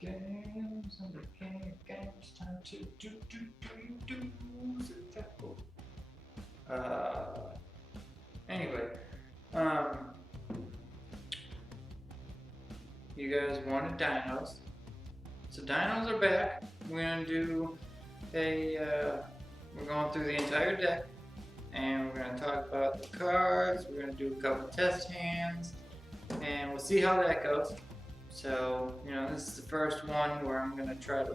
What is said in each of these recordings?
games, time to do successful. Anyway, um, you guys wanted dinos, so dinos are back. We're gonna do we're going through the entire deck, and we're gonna talk about the cards. We're gonna do a couple test hands, and we'll see how that goes. So, this is the first one where I'm gonna try to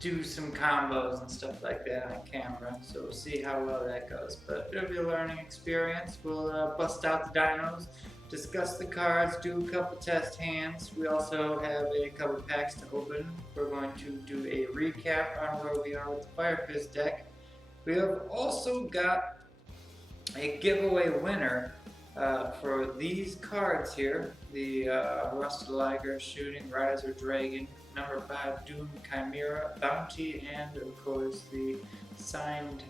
do some combos and stuff like that on camera. So we'll see how well that goes. But it'll be a learning experience. We'll bust out the dinos, discuss the cards, do a couple test hands. We also have a couple packs to open. We're going to do a recap on where we are with the Fire Fist deck. We have also got a giveaway winner for these cards here. The Rusted Liger, Shooting Riser Dragon, number 5 Doom Chimera, Bounty, and of course the signed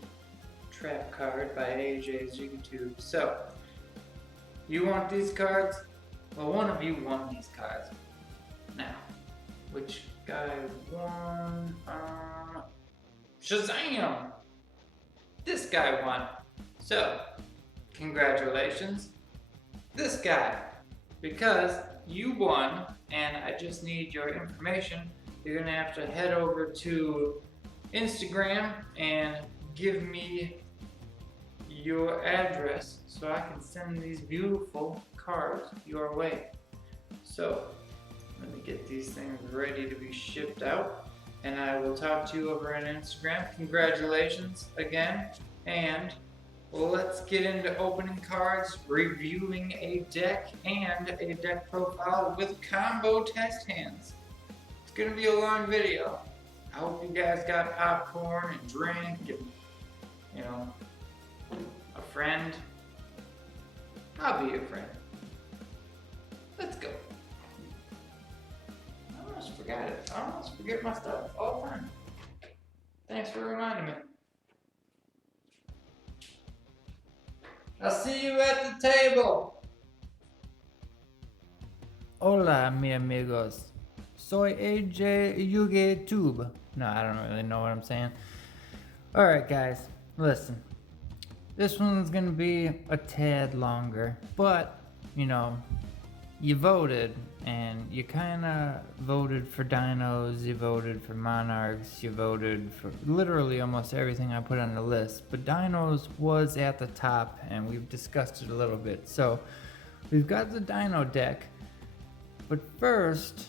trap card by AJ's YouTube. So, you want these cards? Well, one of you won these cards. Now, which guy won? Shazam! This guy won. So, congratulations, this guy, because you won, and I just need your information. You're gonna have to head over to Instagram and give me your address so I can send these beautiful cards your way. So, let me get these things ready to be shipped out, and I will talk to you over on Instagram. Congratulations again, and let's get into opening cards, reviewing a deck, and a deck profile with combo test hands. It's gonna be a long video. I hope you guys got popcorn and drink and, a friend. I'll be your friend. Let's go. I almost forgot it. I almost forget my stuff all the time. Thanks for reminding me. I'll see you at the table. Hola, mi amigos. Soy AJ YouTube. No, I don't really know what I'm saying. Alright, guys, listen. This one's gonna be a tad longer, but, you voted, and you kinda voted for dinos, you voted for monarchs, you voted for literally almost everything I put on the list. But dinos was at the top, and we've discussed it a little bit. So, we've got the dino deck, but first,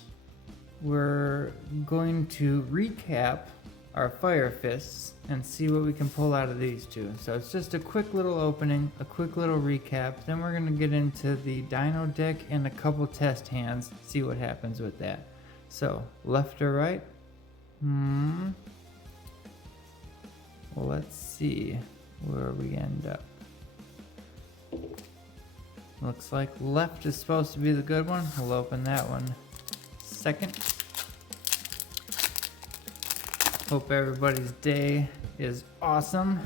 we're going to recap our Fire Fists and see what we can pull out of these two. So it's just a quick little opening, a quick little recap. Then we're going to get into the Dino deck and a couple test hands, see what happens with that. So, left or right? Well, let's see where we end up. Looks like left is supposed to be the good one. We'll open that one second. Hope everybody's day is awesome.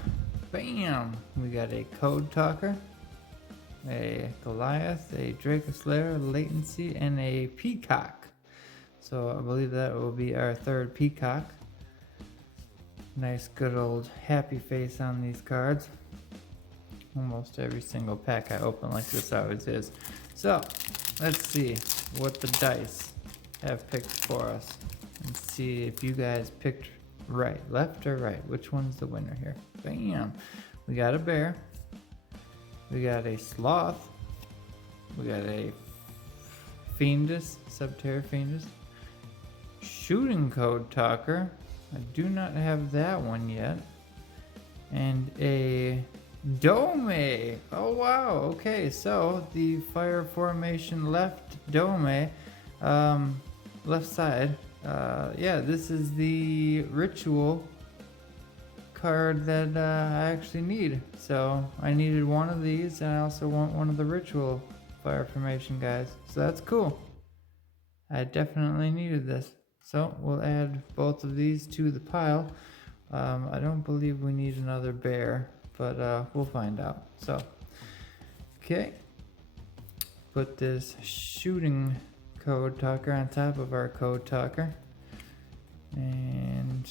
Bam! We got a Code Talker, a Goliath, a Draco Slayer, a Latency, and a Peacock. So I believe that will be our third Peacock. Nice good old happy face on these cards. Almost every single pack I open like this always is. So, let's see what the dice have picked for us. And see if you guys picked right, left or right. Which one's the winner here? Bam! We got a bear. We got a sloth. We got a Fiendus, Subterra Fiendus. Shooting Code Talker. I do not have that one yet. And a Dome. Oh wow, okay, so the fire formation left Dome, left side. Yeah, this is the ritual card that I actually need. So I needed one of these, and I also want one of the ritual fire formation guys. So that's cool. I definitely needed this. So we'll add both of these to the pile. I don't believe we need another bear, but we'll find out. So, okay. Put this shooting code talker on top of our code talker. And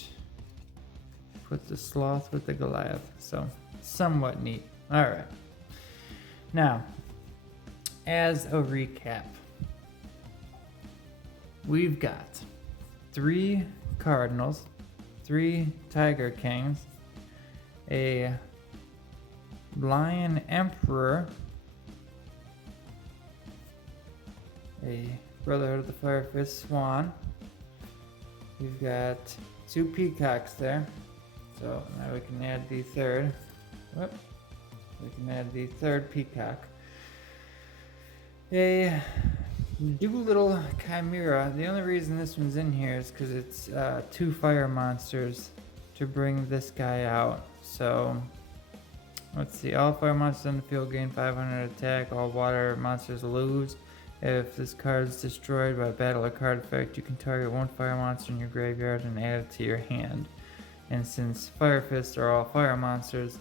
put the sloth with the Goliath. So somewhat neat. Alright. Now, as a recap, we've got 3 Cardinals, 3 Tiger Kings, a Lion Emperor, a Brotherhood of the Fire Fist Swan. We've got 2 peacocks there. So now we can add the third. Whoop. We can add the third peacock. A Doolittle Chimera. The only reason this one's in here is because it's 2 fire monsters to bring this guy out. So let's see. All fire monsters on the field gain 500 attack. All water monsters lose. If this card is destroyed by battle or card effect, you can target 1 fire monster in your graveyard and add it to your hand. And since Fire Fists are all fire monsters,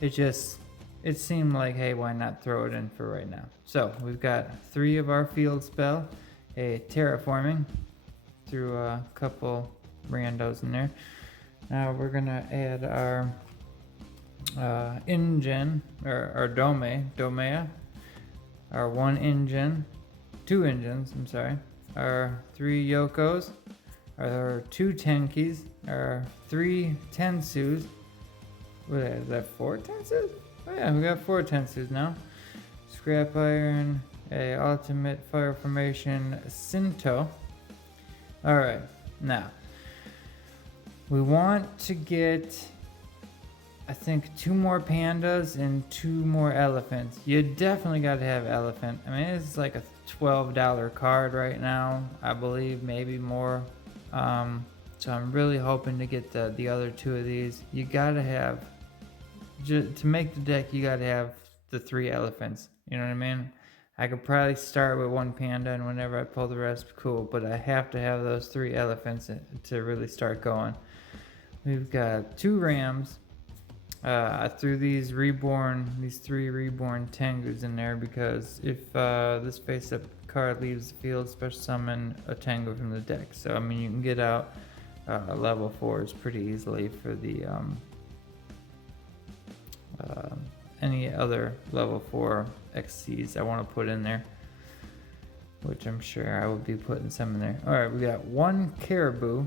it seemed like, hey, why not throw it in for right now? So we've got 3 of our field spell, a terraforming, threw a couple randos in there. Now we're gonna add our engine, or our domea, our 1 engine, 2 engines, I'm sorry, our 3 Yokos, our 2 Tenkis, our 3 Tensus. What is that, 4 Tensus? Oh yeah, we got 4 Tensus now. Scrap Iron, a Ultimate Fire Formation Sinto. Alright, now we want to get, I think, 2 more pandas and 2 more elephants. You definitely got to have elephant. I mean, it's like a $12 card right now, I believe, maybe more. So I'm really hoping to get the other 2 of these. You gotta have, to make the deck, you gotta have the 3 elephants. You know what I mean? I could probably start with 1 panda, and whenever I pull the rest, cool. But I have to have those 3 elephants to really start going. We've got 2 rams. I threw these 3 reborn Tengus in there because if this face-up card leaves the field, special summon a Tengu from the deck. So I mean, you can get out level 4s pretty easily for the any other level 4 XCs I want to put in there, which I'm sure I will be putting some in there. All right, we got 1 caribou.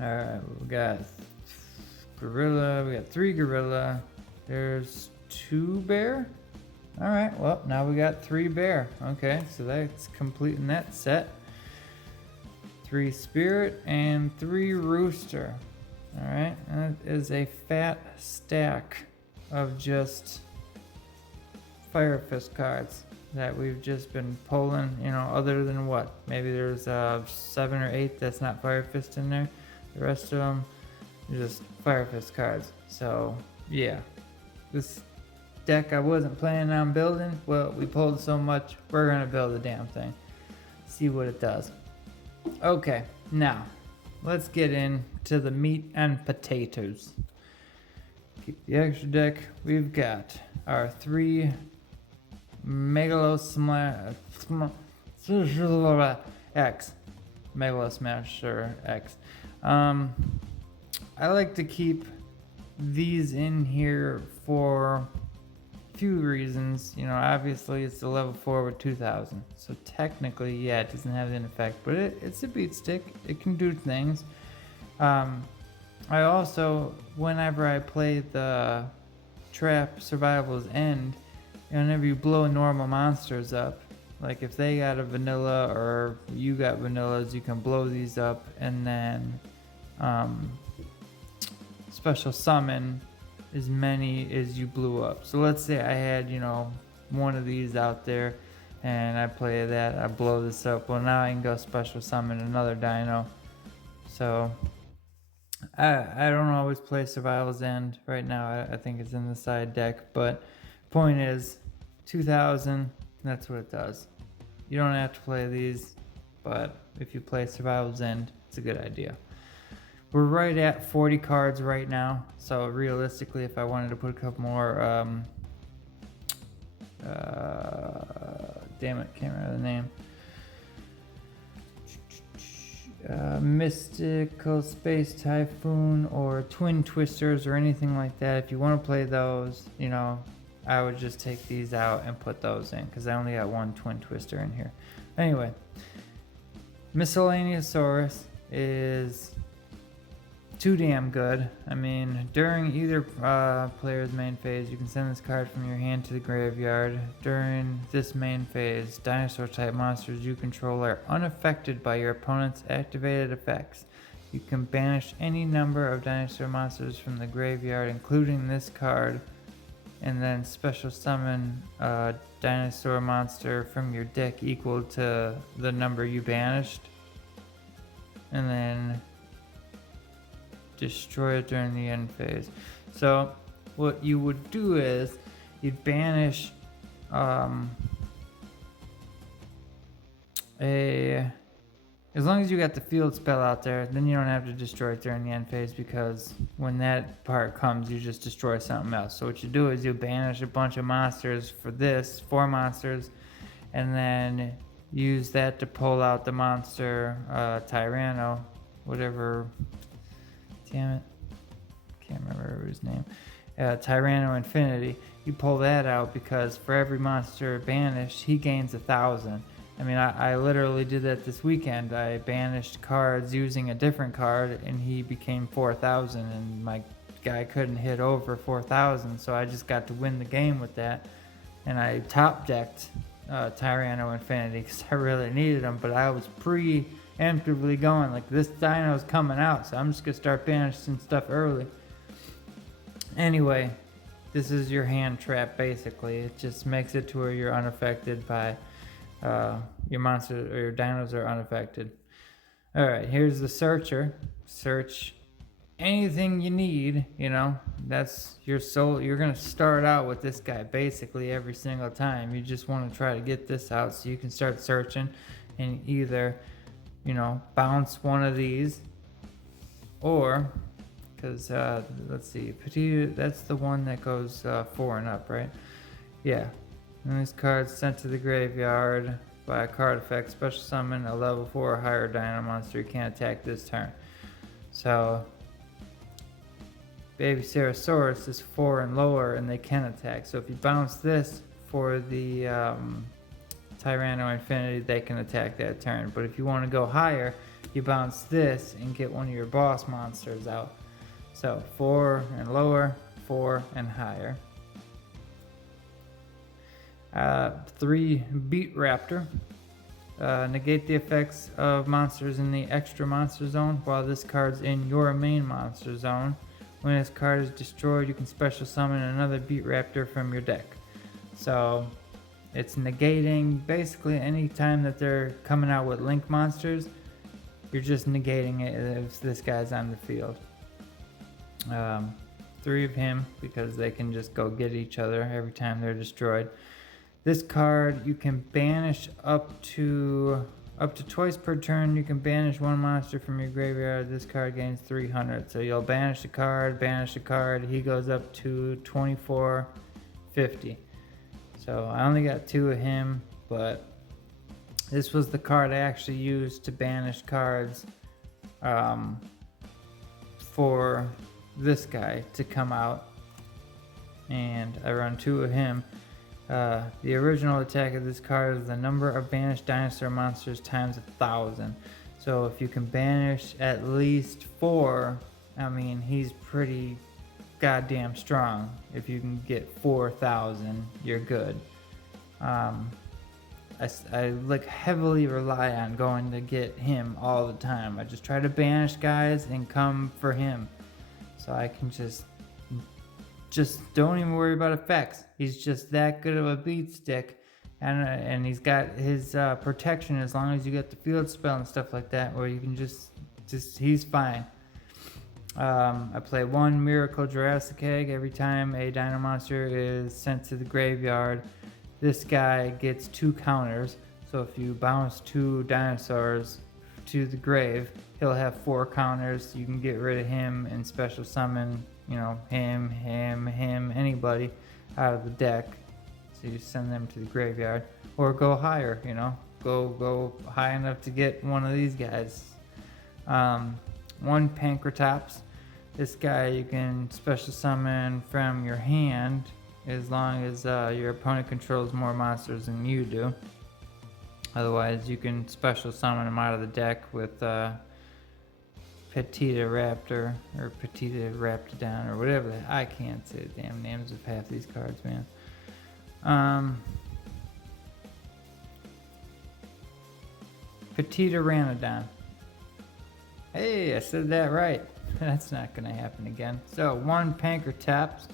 All right, we got gorilla. We got 3 gorilla. There's 2 bear. All right, well, now we got 3 bear. Okay, so that's completing that set. 3 spirit and 3 rooster. All right, that is a fat stack of just Fire Fist cards that we've just been pulling, you know, other than what? Maybe there's 7 or 8 that's not Fire Fist in there. The rest of them are just Fire Fist cards. So, yeah. This deck I wasn't planning on building. Well, we pulled so much, we're going to build the damn thing. See what it does. Okay, now, let's get into the meat and potatoes. Keep the extra deck. We've got our 3 X. Megalo Smasher X. I like to keep these in here for a few reasons. You know, obviously it's a level 4 with 2000. So technically, yeah, it doesn't have an effect, but it's a beat stick. It can do things. I also, whenever I play the Trap Survival's End, whenever you blow normal monsters up, like if they got a vanilla or you got vanillas, you can blow these up and then special summon as many as you blew up. So let's say I had, you know, one of these out there and I play that, I blow this up. Well, now I can go special summon another dino. So I don't always play Survival's End right now. I think it's in the side deck, but point is 2000, that's what it does. You don't have to play these, but if you play Survival's End, it's a good idea. We're right at 40 cards right now, so realistically, if I wanted to put a couple more, damn it, can't remember the name. Mystical Space Typhoon or Twin Twisters or anything like that. If you want to play those, you know, I would just take these out and put those in because I only got one Twin Twister in here. Anyway, Miscellaneousaurus is too damn good. I mean, during either player's main phase, you can send this card from your hand to the graveyard. During this main phase, dinosaur type monsters you control are unaffected by your opponent's activated effects. You can banish any number of dinosaur monsters from the graveyard, including this card, and then special summon a dinosaur monster from your deck equal to the number you banished. And then destroy it during the end phase. So what you would do is you'd banish as long as you got the field spell out there, then you don't have to destroy it during the end phase, because when that part comes, you just destroy something else. So what you do is you banish a bunch of monsters for this, 4 monsters, and then use that to pull out the monster Tyranno, whatever. Damn it, can't remember his name. Tyranno Infinity. You pull that out because for every monster banished, he gains 1,000. I mean, I literally did that this weekend. I banished cards using a different card, and he became 4,000, and my guy couldn't hit over 4,000, so I just got to win the game with that. And I top decked Tyranno Infinity because I really needed him, but I was preemptively going like, this dino's coming out, so I'm just gonna start banishing stuff early. Anyway, this is your hand trap basically. It just makes it to where you're unaffected by your monsters, or your dinos are unaffected. Alright, here's the searcher. Search anything you need, you know, that's your soul. You're gonna start out with this guy basically every single time. You just want to try to get this out so you can start searching and either, you know, bounce one of these, or because let's see, Petite, that's the one that goes 4 and up, right? Yeah. And this card's sent to the graveyard by a card effect. Special summon a level 4 or higher dino monster. You can't attack this turn. So Baby Ceratosaurus is 4 and lower, and they can attack. So if you bounce this for the Tyranno Infinity, they can attack that turn. But if you want to go higher, you bounce this and get one of your boss monsters out. So 4 and lower, 4 and higher. 3 Beat Raptor. Negate the effects of monsters in the extra monster zone while this card's in your main monster zone. When this card is destroyed, you can special summon another Beat Raptor from your deck. So it's negating basically any time that they're coming out with link monsters. You're just negating it if this guy's on the field. 3 of him because they can just go get each other every time they're destroyed. This card you can banish up to twice per turn. You can banish one monster from your graveyard. This card gains 300. So you'll banish a card, he goes up to 2450. So I only got 2 of him, but this was the card I actually used to banish cards for this guy to come out, and I run 2 of him. The original attack of this card is the number of banished dinosaur monsters times 1,000. So if you can banish at least 4, I mean, he's pretty goddamn strong. If you can get 4,000, you're good. I like heavily rely on going to get him all the time. I just try to banish guys and come for him, so I can just don't even worry about effects. He's just that good of a beat stick, and he's got his protection as long as you get the field spell and stuff like that, where you can just he's fine. I play 1 Miracle Jurassic Egg every time a dino monster is sent to the graveyard. This guy gets 2 counters, so if you bounce 2 dinosaurs to the grave, he'll have 4 counters. You can get rid of him and special summon, you know, him, anybody out of the deck. So you send them to the graveyard, or go higher, you know, go high enough to get one of these guys. One Pankratops. This guy you can special summon from your hand as long as your opponent controls more monsters than you do. Otherwise, you can special summon him out of the deck with Petita Raptor or Petita Raptidon or whatever. I can't say the damn names of half these cards, man. Petita Ranodon. Hey, I said that right. That's not gonna happen again. So, one Pankratops.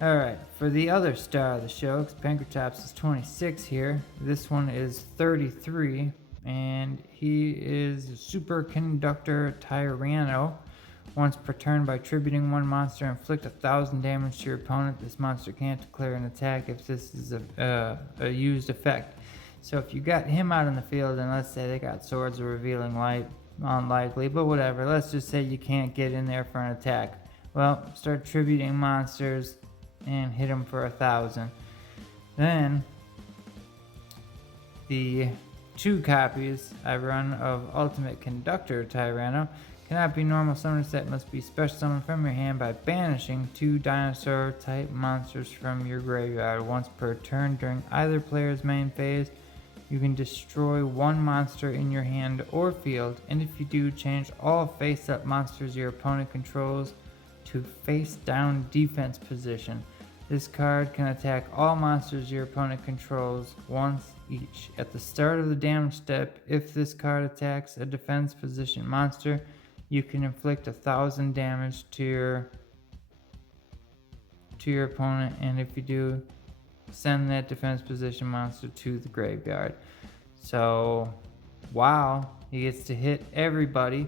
Alright, for the other star of the show, because Pankratops is 26 here, this one is 33, and he is Superconductor Tyranno. Once per turn, by tributing one monster, inflict 1,000 damage to your opponent. This monster can't declare an attack if this is a used effect. So if you got him out in the field, and let's say they got Swords of Revealing Light, unlikely, but whatever, let's just say you can't get in there for an attack. Well, start tributing monsters and hit them for 1,000. Then the 2 copies I run of Ultimate Conductor Tyranno cannot be normal summon set, must be special summoned from your hand by banishing 2 dinosaur type monsters from your graveyard. Once per turn during either player's main phase, you can destroy 1 monster in your hand or field, and if you do, change all face up monsters your opponent controls to face down defense position. This card can attack all monsters your opponent controls once each. At the start of the damage step, if this card attacks a defense position monster, you can inflict 1,000 damage to your opponent, and if you do, send that defense position monster to the graveyard. So, wow, he gets to hit everybody.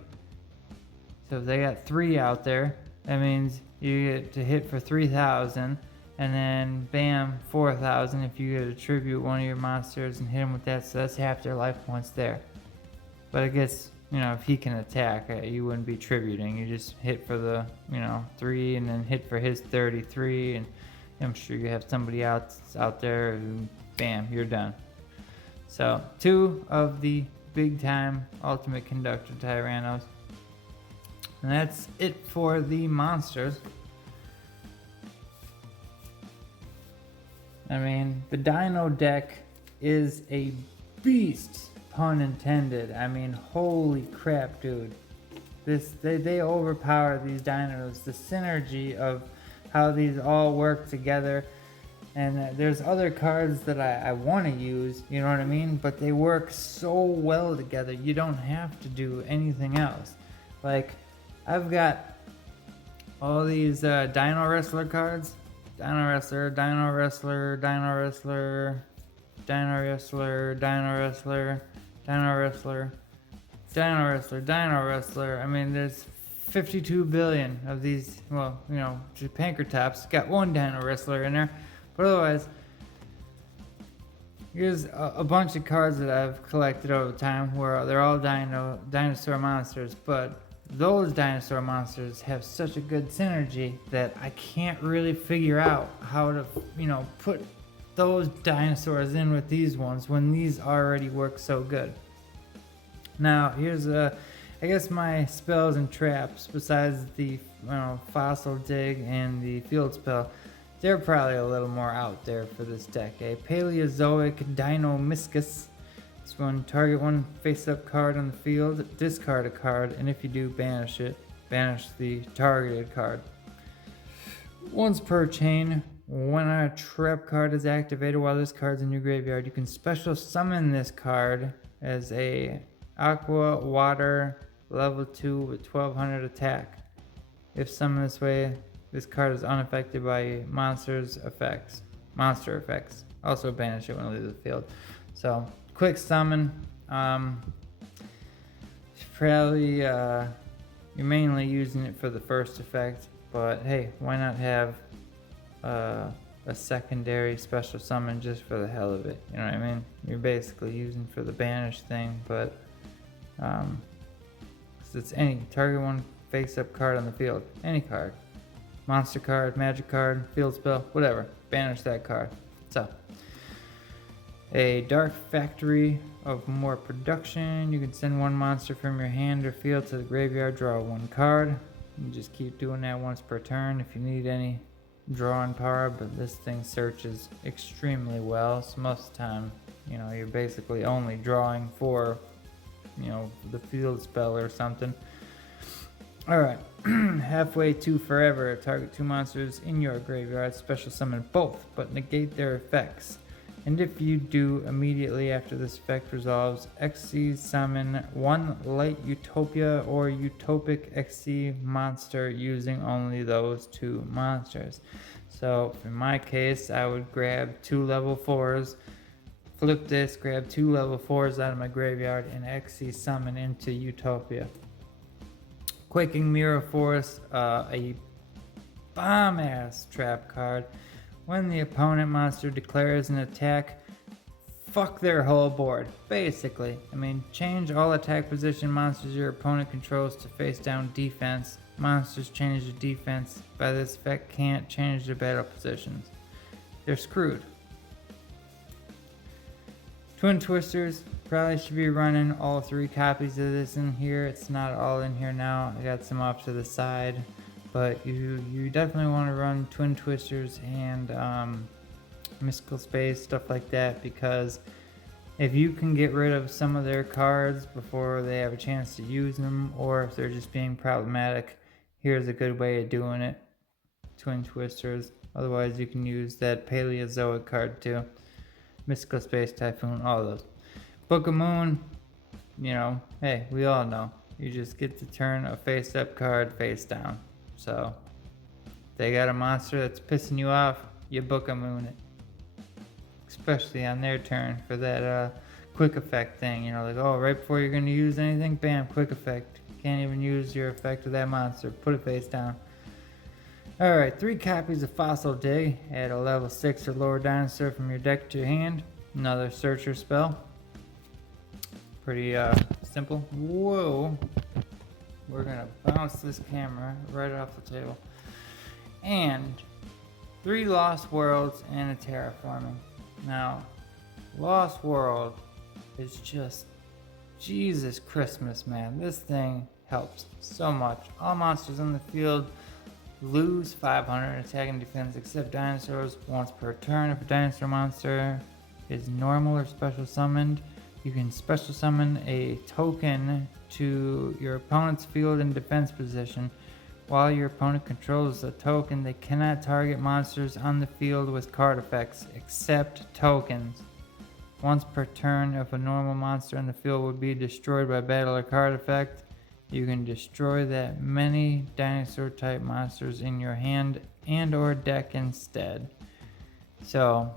So if they got 3 out there, that means you get to hit for 3,000. And then, bam, 4,000 if you get to tribute one of your monsters and hit him with that. So that's half their life points there. But I guess, if he can attack, you wouldn't be tributing. You just hit for the, 3 and then hit for his 33. And I'm sure you have somebody out there who, bam, you're done. So, 2 of the big time Ultimate Conductor Tyrannos. And that's it for the monsters. I mean, the Dino deck is a beast, pun intended. I mean, holy crap, dude. They overpower these dinos. The synergy of how these all work together. And there's other cards that I want to use, you know what I mean? But they work so well together, you don't have to do anything else. Like, I've got all these Dino Wrestler cards. Dino Wrestler, Dino Wrestler, Dino Wrestler, Dino Wrestler, Dino Wrestler, Dino Wrestler, Dino Wrestler, Dino Wrestler. I mean, there's 52 billion of these, well, Pankratops. Got 1 Dino Wrestler in there. But otherwise, here's a bunch of cards that I've collected over time where they're all dinosaur monsters, but those dinosaur monsters have such a good synergy that I can't really figure out how to, put those dinosaurs in with these ones when these already work so good. Now, here's I guess my spells and traps, besides the Fossil Dig and the Field Spell, they're probably a little more out there for this deck. A Paleozoic Dinomischus. This one, target 1 face-up card on the field, discard a card, and if you do, banish it. Banish the targeted card. Once per chain, when a trap card is activated while this card's in your graveyard, you can special summon this card as a Aqua Water level 2 with 1200 attack. If summoned this way, this card is unaffected by monster effects. Also banish it when it leaves the field. So, quick summon. Probably you're mainly using it for the first effect, but hey, why not have a secondary special summon just for the hell of it? You know what I mean? You're basically using for the banish thing, but it's any target 1 face-up card on the field, any card. Monster card, magic card, field spell, whatever. Banish that card. So, A dark factory of more production. You can send one monster from your hand or field to the graveyard, draw one card. You just keep doing that once per turn if you need any drawing power, but this thing searches extremely well, so most of the time, you know, you're basically only drawing for, you know, the field spell or something. Alright, halfway to forever, target 2 monsters in your graveyard, special summon both, but negate their effects. And if you do, immediately after this effect resolves, XC summon 1 light Utopia or Utopic XC monster using only those 2 monsters. So in my case, I would grab 2 level 4s, flip this, grab 2 level 4s out of my graveyard, and XC summon into Utopia. Quaking Mirror Force, a bomb-ass trap card. When the opponent monster declares an attack, fuck their whole board, basically. I mean, change all attack position monsters your opponent controls to face down defense. Monsters change their defense by this effect can't change their battle positions. They're screwed. Twin Twisters, probably should be running all 3 copies of this in here. It's not all in here now. I got some off to the side. But you definitely want to run Twin Twisters and Mystical Space, stuff like that, because if you can get rid of some of their cards before they have a chance to use them, or if they're just being problematic, here's a good way of doing it. Twin Twisters. Otherwise you can use that Paleozoic card too. Mystical Space, Typhoon, all of those. Book of Moon, you know, hey, we all know. You just get to turn a face-up card face down. So, they got a monster that's pissing you off, you Book of Moon it. Especially on their turn for that quick effect thing. You know, like, oh, right before you're going to use anything, bam, quick effect. Can't even use your effect of that monster. Put it face down. Alright, 3 copies of Fossil Dig. Add a level 6 or lower dinosaur from your deck to your hand. Another searcher spell. Pretty simple. Whoa. We're gonna bounce this camera right off the table. And 3 Lost Worlds and a Terraforming. Now, Lost World is just Jesus Christmas, man. This thing helps so much. All monsters on the field lose 500 attack and defense except dinosaurs once per turn. If a dinosaur monster is normal or special summoned, you can special summon a token to your opponent's field and defense position. While your opponent controls the token, they cannot target monsters on the field with card effects, except tokens. Once per turn, if a normal monster in the field would be destroyed by battle or card effect, you can destroy that many dinosaur type monsters in your hand and or deck instead. So,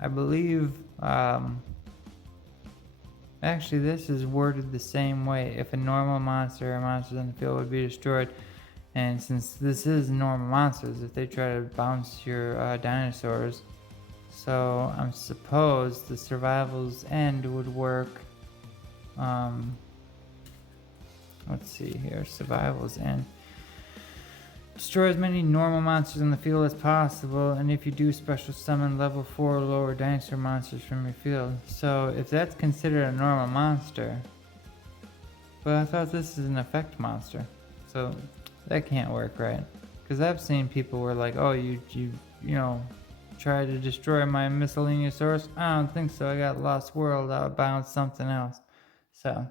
I believe, actually, this is worded the same way. If a normal monster or monsters in the field would be destroyed, and since this is normal monsters, if they try to bounce your dinosaurs, so I'm suppose the survival's end would work. Let's see here. Survival's end. Destroy as many normal monsters in the field as possible, and if you do, special summon level 4 or lower dinosaur monsters from your field. So if that's considered a normal monster, but I thought this is an effect monster, so that can't work, right? Because I've seen people where like, oh, you know, try to destroy my miscellaneous source. I don't think so. I got Lost World. I'll bounce something else. So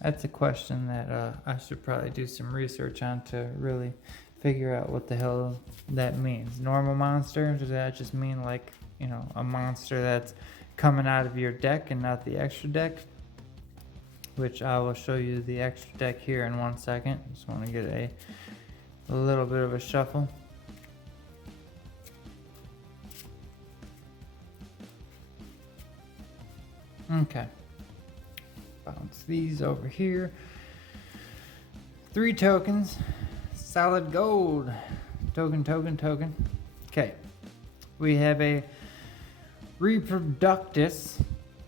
that's a question that I should probably do some research on to really figure out what the hell that means. Normal monster, does that just mean like, you know, a monster that's coming out of your deck and not the extra deck? Which I will show you the extra deck here in 1 second. Just want to get a little bit of a shuffle. Okay. Bounce these over here. 3 tokens. Solid gold. Token. Okay. We have a Reproductus.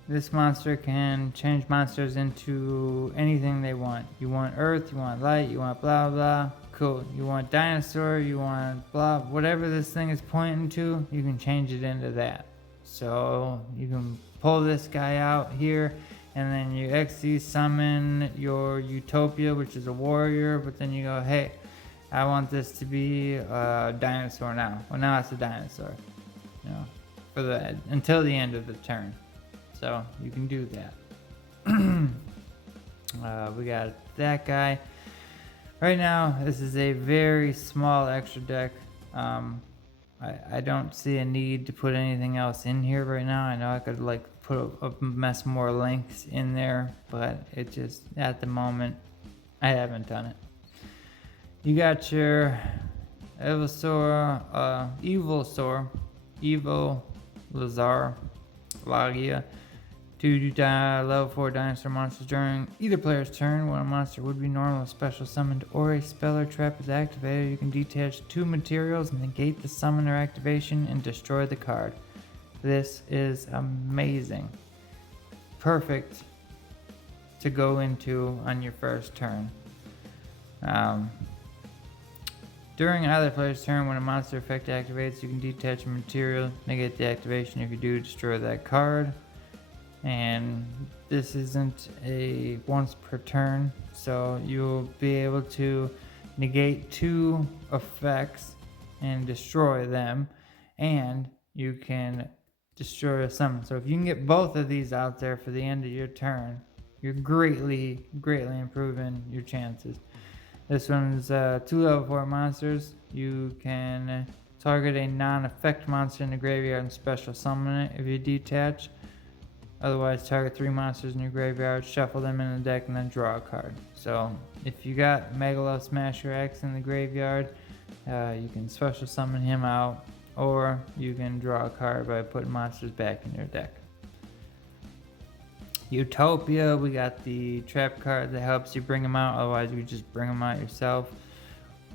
This monster can change monsters into anything they want. You want earth, you want light, you want blah blah. Cool. You want dinosaur, you want blah. Whatever this thing is pointing to, you can change it into that. So you can pull this guy out here, and then you XD summon your Utopia, which is a warrior, but then you go, hey, I want this to be a dinosaur now. Well, now it's a dinosaur, you know, for the until the end of the turn. So you can do that. We got that guy. Right now, this is a very small extra deck. I don't see a need to put anything else in here right now. I know I could like put a mess more links in there, but it just, at the moment, I haven't done it. You got your Evosaur, Evo Lazar, Lagia. 2 level 4 dinosaur monsters during either player's turn. When a monster would be normal, special summoned, or a spell or trap is activated, you can detach 2 materials, negate the summon or activation, and destroy the card. This is amazing. Perfect to go into on your first turn. During either player's turn, when a monster effect activates, you can detach a material, negate the activation. If you do, destroy that card. And this isn't a once per turn, so you'll be able to negate 2 effects and destroy them, and you can destroy a summon. So if you can get both of these out there for the end of your turn, you're greatly improving your chances. This one's 2 level 4 monsters. You can target a non-effect monster in the graveyard and special summon it if you detach. Otherwise, target 3 monsters in your graveyard, shuffle them in the deck, and then draw a card. So, if you got Megalo Smasher X in the graveyard, you can special summon him out, or you can draw a card by putting monsters back in your deck. Utopia, we got the trap card that helps you bring them out, otherwise you just bring them out yourself.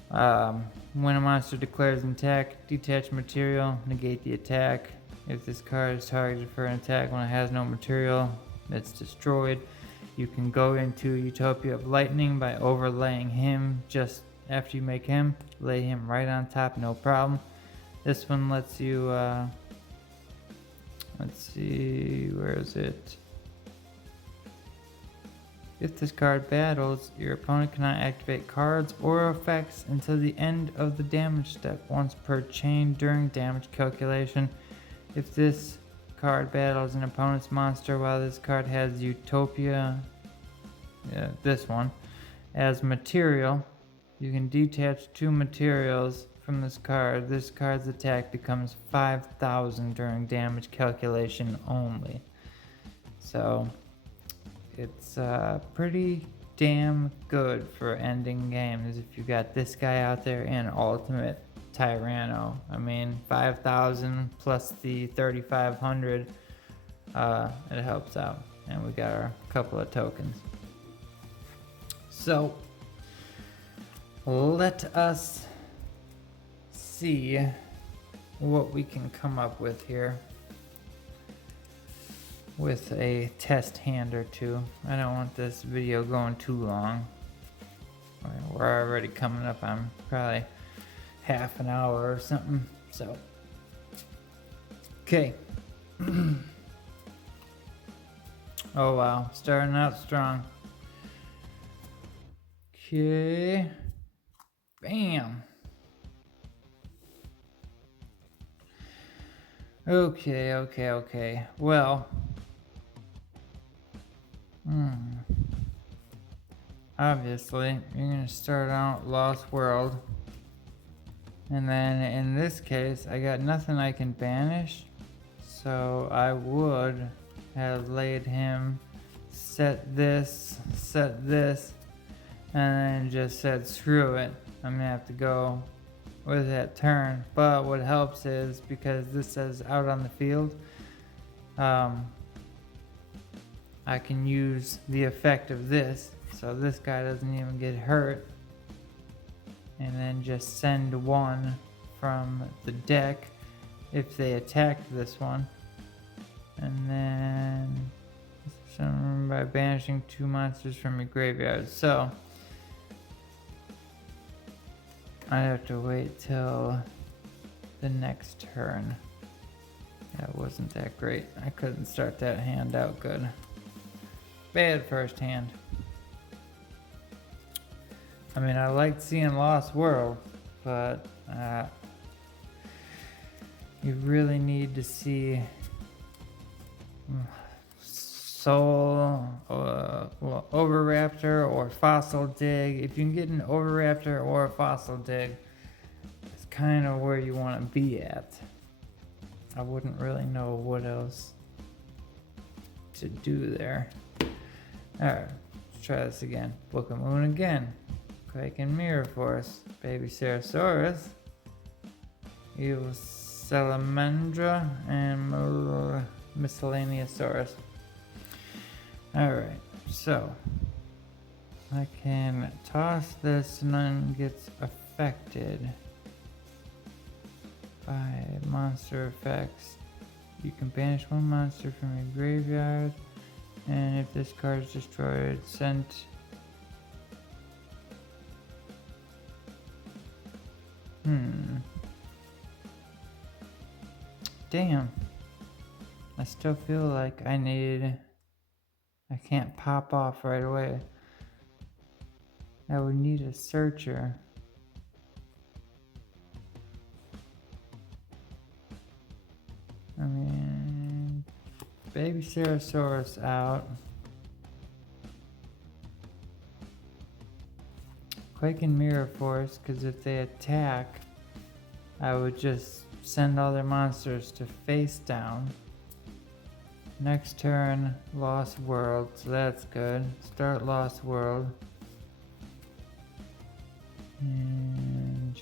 When a monster declares an attack, detach material, negate the attack. If this card is targeted for an attack when it has no material, it's destroyed. You can go into Utopia of Lightning by overlaying him just after you make him. Lay him right on top, no problem. This one lets you, let's see, where is it? If this card battles, your opponent cannot activate cards or effects until the end of the damage step, once per chain during damage calculation. If this card battles an opponent's monster while this card has Utopia, this one, as material, you can detach 2 materials from this card. This card's attack becomes 5,000 during damage calculation only. So, it's pretty damn good for ending games if you got this guy out there in Ultimate Tyranno. I mean, 5,000 plus the 3,500, it helps out. And we got our couple of tokens. So, let us see what we can come up with here with a test hand or two. I don't want this video going too long. We're already coming up on probably half an hour or something, so okay. Oh wow, starting out strong. Okay, bam. Okay, well, obviously you're gonna start out Lost World. And then in this case, I got nothing I can banish, so I would have laid him, set this, and then just said screw it. I'm gonna have to go with that turn. But what helps is, because this says out on the field, I can use the effect of this, so this guy doesn't even get hurt. And then just send 1 from the deck if they attack this one. And then by banishing 2 monsters from your graveyard. So I have to wait till the next turn. That wasn't that great. I couldn't start that hand out good. Bad first hand. I mean, I liked seeing Lost World, but you really need to see Soul, Overraptor, or Fossil Dig. If you can get an Overraptor or a Fossil Dig, it's kind of where you want to be at. I wouldn't really know what else to do there. Alright, let's try this again. Book of Moon again. Quake and Mirror Force. Baby Ceratosaurus. Evil Salamandra and Miscellaneousaurus. Alright, so I can toss this, none gets affected by monster effects. You can banish one monster from your graveyard, and if this card is destroyed, send damn. I still feel like I can't pop off right away. I would need a searcher. I mean, Baby Ceratosaurus out. Quake and Mirror Force, because if they attack, I would just send all their monsters to face down. Next turn, Lost World, so that's good. Start Lost World. And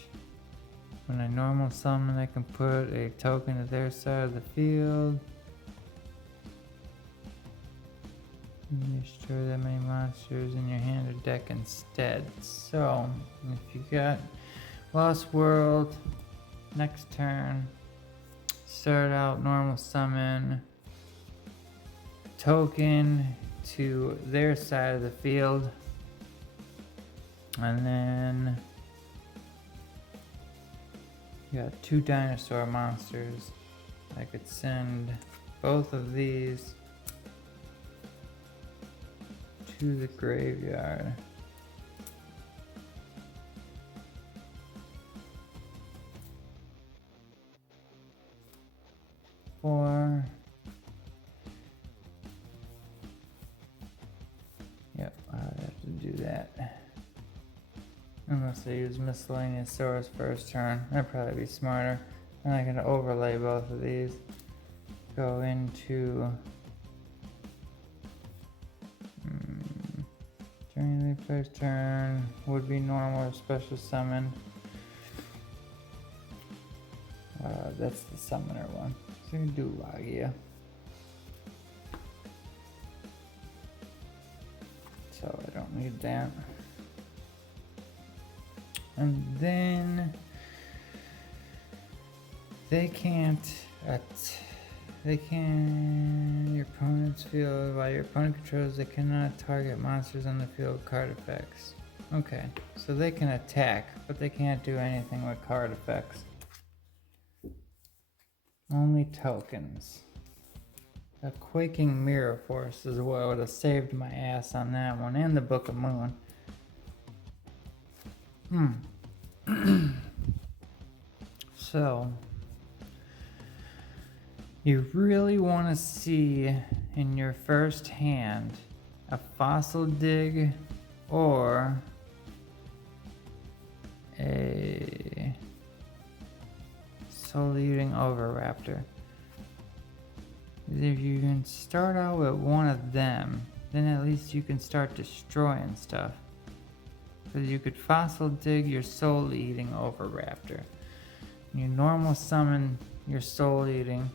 when I normal summon, I can put a token to their side of the field. You destroy that many monsters in your hand or deck instead. So, if you got Lost World, next turn, start out normal summon, token to their side of the field, and then you got 2 dinosaur monsters. I could send both of these to the graveyard. Or yep, I'd have to do that. Unless I use Miscellaneousaurus first turn. That'd probably be smarter. And I can overlay both of these. Go into during the first turn would be normal or special summon. That's the summoner one. So you can do yugioh. So I don't need that. And then they can't your opponent's field, while your opponent controls, they cannot target monsters on the field with card effects. Okay, so they can attack, but they can't do anything with card effects. Only tokens. A Quaking Mirror Force is what would have saved my ass on that one, and the Book of Moon. So, you really want to see in your first hand a Fossil Dig or a Soul Eating Overraptor. If you can start out with one of them, then at least you can start destroying stuff. Because you could Fossil Dig your Soul Eating Overraptor. You normal summon your Soul Eating,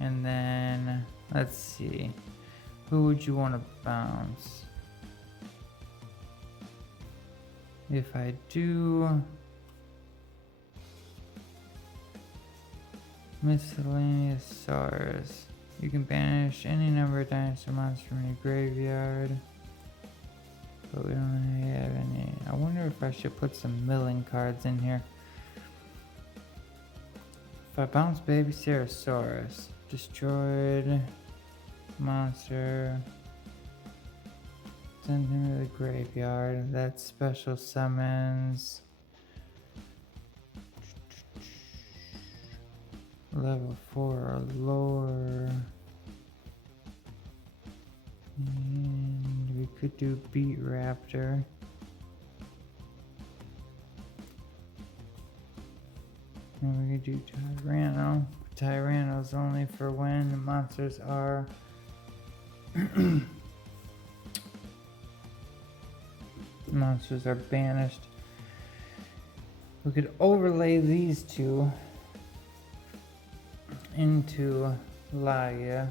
and then let's see, who would you want to bounce? If I do Miscellaneousaurus, you can banish any number of dinosaur monsters from your graveyard, but we don't really have any. I wonder if I should put some milling cards in here. If I bounce Baby Ceratosaurus, destroyed monster. Send him to the graveyard. That's special summons. Level 4 or lower. And we could do Beat Raptor. And we could do Tyranno. Tyranno's only for when the monsters are monsters are banished. We could overlay these two into Laia.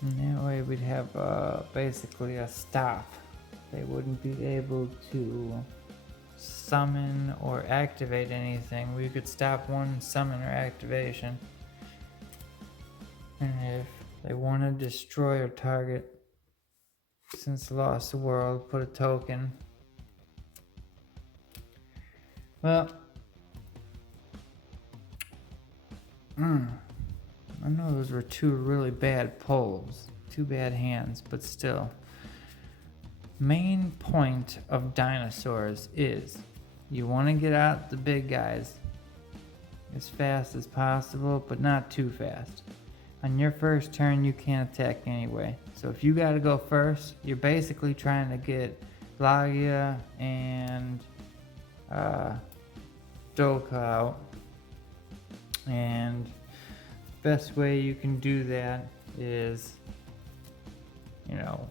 And that way we'd have basically a stop. They wouldn't be able to summon or activate anything. We could stop one summon or activation. And if they want to destroy a target since Lost World, put a token. Well, I know those were two really bad pulls, two bad hands, but still. Main point of dinosaurs is you want to get out the big guys as fast as possible, but not too fast. On your first turn, you can't attack anyway. So if you gotta go first, you're basically trying to get Laia and Dolka out. And the best way you can do that is, you know,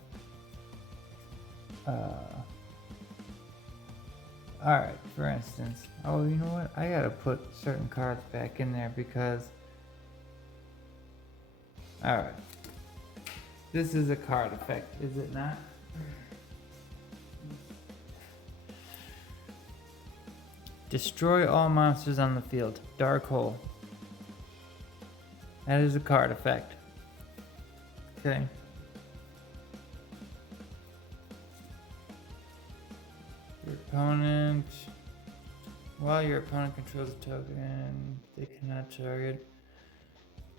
alright, for instance, oh, you know what? I gotta put certain cards back in there because, alright, this is a card effect, is it not? Destroy all monsters on the field. Dark hole. That is a card effect. Okay. Your opponent, while your opponent controls a token, they cannot target.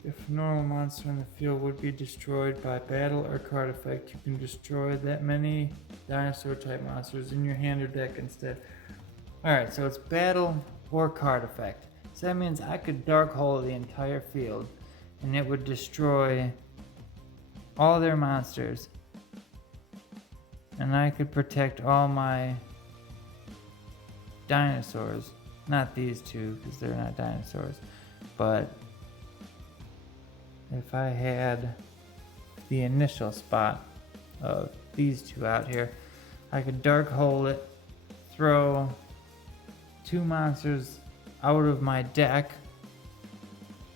If a normal monster in the field would be destroyed by battle or card effect, you can destroy that many dinosaur type monsters in your hand or deck instead. Alright, so it's battle or card effect. So that means I could dark hole the entire field and it would destroy all their monsters. And I could protect all my dinosaurs. Not these two, because they're not dinosaurs. But if I had the initial spot of these two out here, I could dark hole it, throw two monsters out of my deck,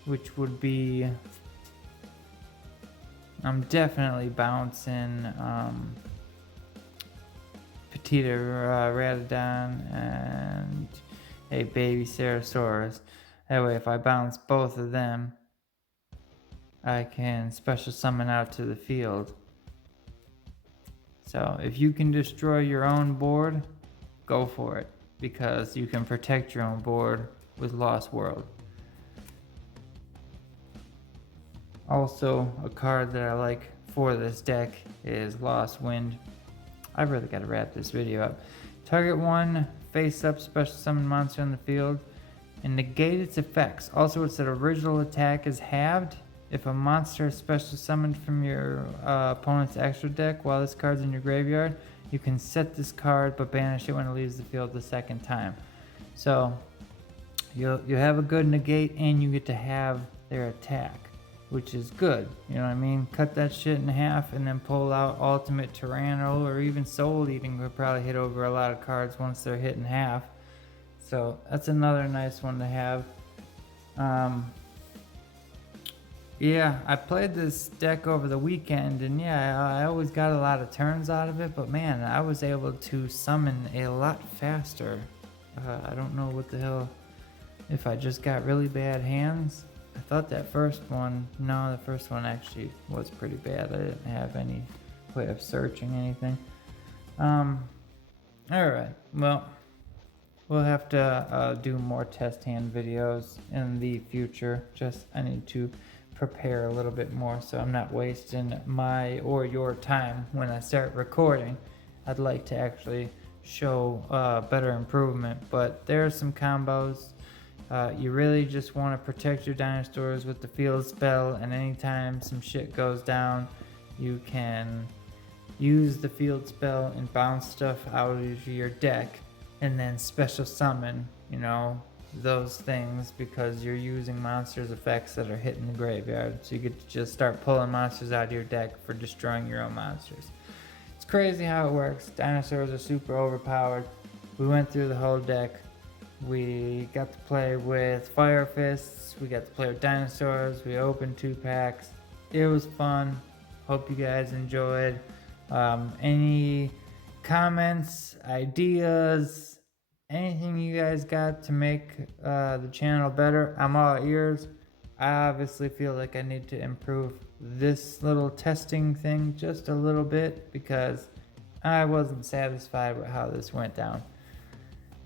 which would be, I'm definitely bouncing Petita Ratodon and a baby Ceratosaurus. That way if I bounce both of them, I can special summon out to the field. So if you can destroy your own board, go for it, because you can protect your own board with Lost World. Also, a card that I like for this deck is Lost Wind. I've really got to wrap this video up. Target one face-up special summon monster in the field and negate its effects. Also, its original attack is halved. If a monster is special summoned from your opponent's extra deck while this card's in your graveyard, you can set this card but banish it when it leaves the field the second time. So you have a good negate and you get to have their attack, which is good. You know what I mean? Cut that shit in half and then pull out Ultimate Tyranno, or even Soul Eating would probably hit over a lot of cards once they're hit in half. So that's another nice one to have. Yeah, I played this deck over the weekend, and yeah, I always got a lot of turns out of it, but man, I was able to summon a lot faster. I don't know what the hell, if I just got really bad hands. I thought that first one, no, the first one actually was pretty bad. I didn't have any way of searching anything. Alright, well, We'll have to do more test hand videos in the future. Just I need to prepare a little bit more so I'm not wasting my or your time when I start recording. I'd like to actually show better improvement, but there are some combos. You really just want to protect your dinosaurs with the field spell, and anytime some shit goes down, you can use the field spell and bounce stuff out of your deck, and then special summon, those things, because you're using monsters effects that are hitting the graveyard. So you get to just start pulling monsters out of your deck for destroying your own monsters. It's crazy how it works. Dinosaurs are super overpowered. We went through the whole deck. We got to play with Fire Fists. We got to play with dinosaurs. We opened 2 packs. It was fun. Hope you guys enjoyed. Any comments, ideas, anything you guys got to make the channel better, I'm all ears. I obviously feel like I need to improve this little testing thing just a little bit because I wasn't satisfied with how this went down.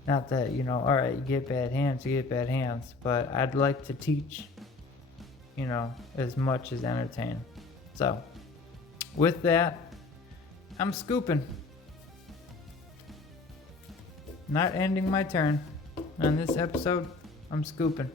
Not that, alright, you get bad hands, but I'd like to teach, as much as entertain. So, with that, I'm scooping. Not ending my turn on this episode. I'm scooping.